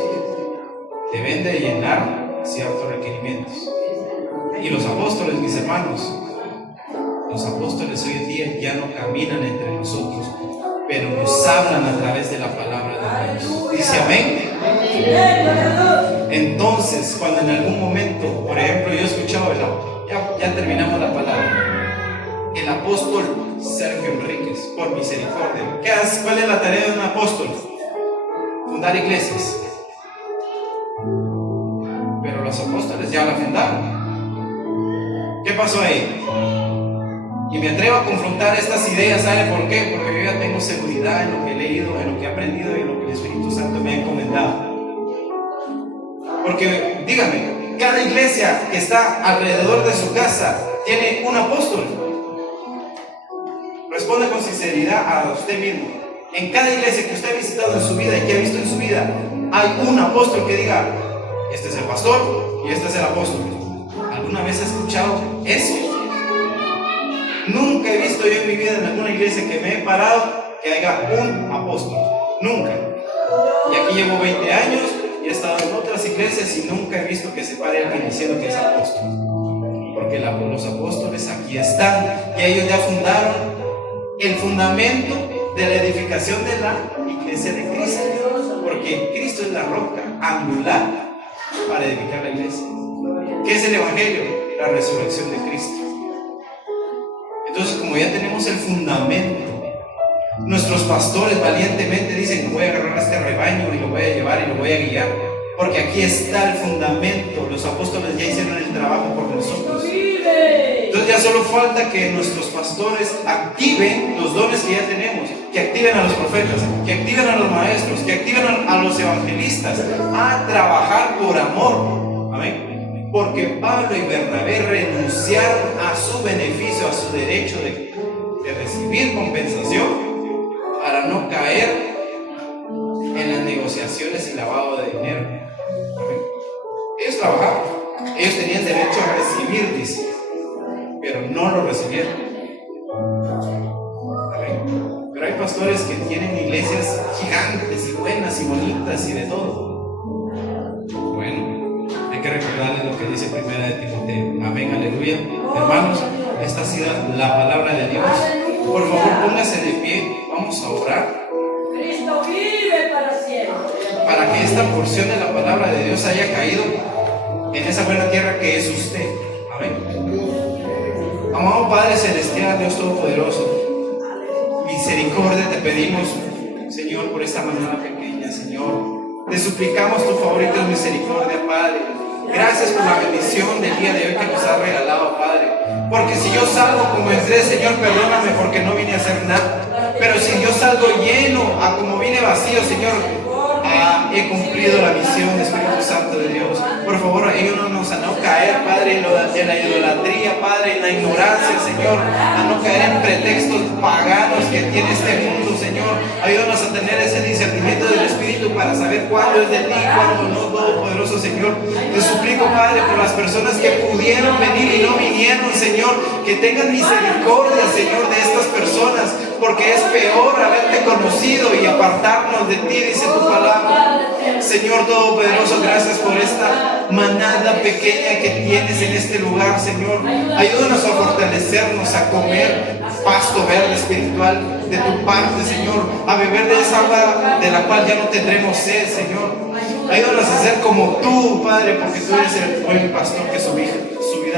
deben de llenar ciertos requerimientos. Y los apóstoles, mis hermanos, los apóstoles hoy en día ya no caminan entre nosotros, pero nos hablan a través de la palabra de Dios. Dice amén. Entonces, cuando en algún momento, por ejemplo, yo escuchaba, ya terminamos la palabra, el apóstol Sergio Enríquez, por misericordia. ¿Cuál es la tarea de un apóstol? Fundar iglesias. Pero los apóstoles ya la fundaron. ¿Qué pasó ahí? Y me atrevo a confrontar estas ideas, ¿sabe por qué? Porque yo ya tengo seguridad en lo que he leído, en lo que he aprendido y en lo que el Espíritu Santo me ha encomendado. Porque, dígame, cada iglesia que está alrededor de su casa tiene un apóstol. Responda con sinceridad a usted mismo. En cada iglesia que usted ha visitado en su vida y que ha visto en su vida, hay un apóstol que diga, este es el pastor y este es el apóstol. ¿Alguna vez ha escuchado eso? Nunca he visto yo en mi vida en alguna iglesia que me he parado que haya un apóstol. Nunca. Y aquí llevo 20 años y he estado en otras iglesias y nunca he visto que se pare alguien diciendo que es apóstol. Porque los apóstoles aquí están y ellos ya fundaron el fundamento de la edificación de la iglesia de Cristo. Porque Cristo es la roca angular para edificar la iglesia. ¿Qué es el Evangelio? La resurrección de Cristo. Entonces, como ya tenemos el fundamento Nuestros pastores valientemente dicen: voy a agarrar a este rebaño y lo voy a llevar y lo voy a guiar, porque aquí está el fundamento. Los apóstoles ya hicieron el trabajo por nosotros. Entonces ya solo falta que nuestros pastores activen los dones que ya tenemos, que activen a los profetas, que activen a los maestros, que activen a los evangelistas a trabajar por amor. Amén. Porque Pablo y Bernabé renunciaron a su beneficio, a su derecho de recibir compensación, para no caer en las negociaciones y lavado de dinero. Amén. Ellos trabajaban, ellos tenían derecho a recibir, dice, pero no lo recibieron. Amén. Pero hay pastores que tienen iglesias gigantes y buenas y bonitas y de todo. Bueno, hay que recordarles lo que dice Primera de Timoteo. Amén, aleluya. Hermanos, esta ha sido la palabra de Dios. Por favor, póngase de pie, vamos a orar. Cristo vive para siempre. Para que esta porción de la palabra de Dios haya caído en esa buena tierra que es usted. Amén. Amado Padre Celestial, Dios Todopoderoso, misericordia te pedimos, Señor, por esta manada pequeña, Señor. Te suplicamos tu favor y tu misericordia, Padre. Gracias por la bendición del día de hoy que nos has regalado, Padre. Porque si yo salgo como entré, Señor, perdóname porque no vine a hacer nada. Pero si yo salgo lleno a como vine vacío, Señor, he cumplido la misión, Espíritu Santo de Dios. Por favor, ayúdanos a no caer, Padre, en la idolatría, Padre, en la ignorancia, Señor, a no caer en pretextos paganos que tiene este mundo, Señor. Ayúdanos a tener ese discernimiento del Espíritu para saber cuándo es de ti, cuándo no, Todopoderoso, Señor. Te suplico, Padre, por las personas que pudieron venir y no vinieron, Señor, que tengan misericordia, Señor, de estas personas, porque es peor haberte conocido y apartarnos de ti, dice tu palabra. Señor Todopoderoso, gracias por esta manada pequeña que tienes en este lugar, Señor. Ayúdanos a fortalecernos, a comer pasto verde espiritual de tu parte, Señor, a beber de esa agua de la cual ya no tendremos sed, Señor. Ayúdanos a ser como tú, Padre, porque tú eres el buen pastor que su vida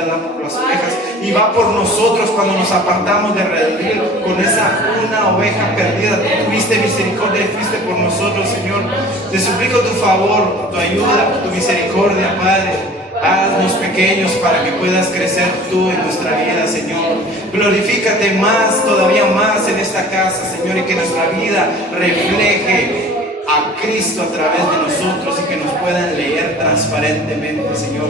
da por las ovejas y va por nosotros cuando nos apartamos de redimir con una oveja perdida. Tuviste misericordia y fuiste por nosotros, Señor. Te suplico tu favor, tu ayuda, tu misericordia, Padre. Haznos pequeños para que puedas crecer tú en nuestra vida, Señor. Glorifícate más, todavía más en esta casa, Señor, y que nuestra vida refleje a Cristo a través de nosotros y que nos puedan leer transparentemente, Señor.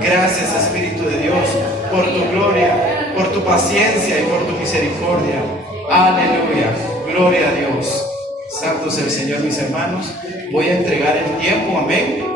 Gracias, Espíritu de Dios, por tu gloria, por tu paciencia y por tu misericordia. Aleluya, gloria a Dios. Santo es el Señor, mis hermanos. Voy a entregar el tiempo, amén.